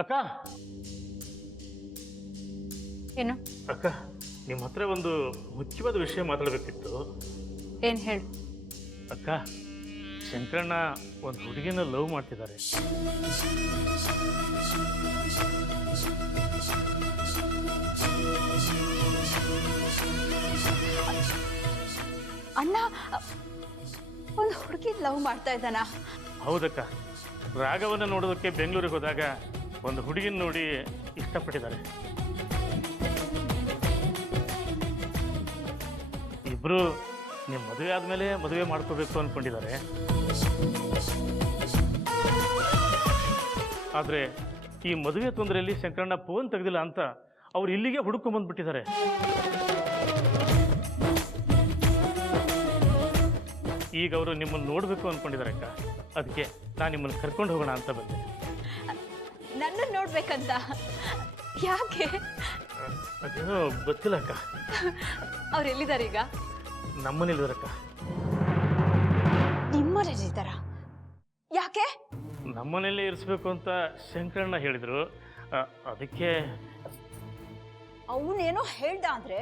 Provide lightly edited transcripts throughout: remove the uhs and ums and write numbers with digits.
ಅಕ್ಕ ಏನು? ಅಕ್ಕ ನಿಮ್ಮ ಹತ್ರ ಒಂದು ಮುಖ್ಯವಾದ ವಿಷಯ ಮಾತಾಡಬೇಕಿತ್ತು. ಏನು ಹೇಳು? ಅಕ್ಕ, ಶಂಕರಣ್ಣ ಒಂದು ಹುಡುಗಿನ ಲವ್ ಮಾಡ್ತಿದ್ದಾರೆ. ಅಣ್ಣ ಒಂದು ಹುಡುಗಿ ಲವ್ ಮಾಡ್ತಾ ಇದ್ದಾನ? ಹೌದಕ್ಕ, ರಾಘವನ್ನ ನೋಡೋದಕ್ಕೆ ಬೆಂಗಳೂರಿಗೆ ಹೋದಾಗ ಒಂದು ಹುಡುಗಿನ ನೋಡಿ ಇಷ್ಟಪಟ್ಟಿದ್ದಾರೆ. ಇಬ್ರು ನಿಮ್ಮ ಮದುವೆ ಆದಮೇಲೆ ಮದುವೆ ಮಾಡ್ಕೋಬೇಕು ಅಂದ್ಕೊಂಡಿದ್ದಾರೆ. ಆದರೆ ಈ ಮದುವೆ ತೊಂದರೆಯಲ್ಲಿ ಶಂಕರಣ್ಣ ಫೋನ್ ತೆಗೆದಿಲ್ಲ ಅಂತ ಅವ್ರು ಇಲ್ಲಿಗೆ ಹುಡುಕೊಂಡ್ಬಂದ್ಬಿಟ್ಟಿದ್ದಾರೆ. ಈಗ ಅವರು ನಿಮ್ಮನ್ನು ನೋಡಬೇಕು ಅಂದ್ಕೊಂಡಿದ್ದಾರೆ ಅಕ್ಕ. ಅದಕ್ಕೆ ನಾನು ನಿಮ್ಮನ್ನು ಕರ್ಕೊಂಡು ಹೋಗೋಣ ಅಂತ ಬಂದೆ. ನನ್ನ ನೋಡ್ಬೇಕಂತ? ಯಾಕೆ? ಅದೇನೋ ಗೊತ್ತಿಲ್ಲ ಅಕ್ಕ. ಅವ್ರು ಎಲ್ಲಿದ್ದಾರೆ ಈಗ? ನಮ್ಮನೇಲಿದ್ದಾರಕ್ಕ. ನಿಮ್ಮನೇಲಿದ್ದಾರ? ಯಾಕೆ? ನಮ್ಮನೇಲಿ ಇರಿಸ್ಬೇಕು ಅಂತ ಶಂಕರಣ್ಣ ಹೇಳಿದರು. ಅದಕ್ಕೆ ಅವನೇನೋ ಹೇಳ್ದ ಅಂದ್ರೆ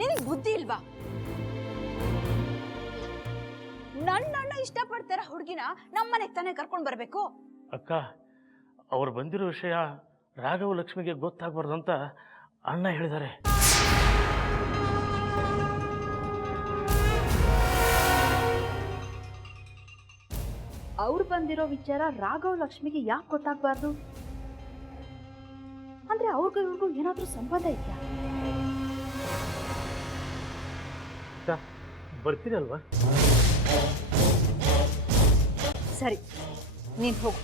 ನಿನಗೆ ಬುದ್ಧಿ ಇಲ್ವಾ? ನನ್ನ ಇಷ್ಟಪಡ್ತಾರ ಹುಡುಗಿನ ನಮ್ಮನೆಗೆ ತಾನೇ ಕರ್ಕೊಂಡು ಬರ್ಬೇಕು. ಅಕ್ಕ, ಅವ್ರು ಬಂದಿರೋ ವಿಷಯ ರಾಘವ ಲಕ್ಷ್ಮಿಗೆ ಗೊತ್ತಾಗಬಾರ್ದು ಅಂತ ಅಣ್ಣ ಹೇಳಿದ್ದಾರೆ. ಅವ್ರು ಬಂದಿರೋ ವಿಚಾರ ರಾಘವ್ ಲಕ್ಷ್ಮಿಗೆ ಯಾಕೆ ಗೊತ್ತಾಗಬಾರ್ದು? ಅಂದ್ರೆ ಅವ್ರಿಗೂ ಇವ್ರಿಗೂ ಏನಾದ್ರೂ ಸಂಬಂಧ ಇದೆಯಾ? ಬರ್ತೀರಲ್ವಾ? ಸರಿ, ನೀನ್ ಹೋಗು.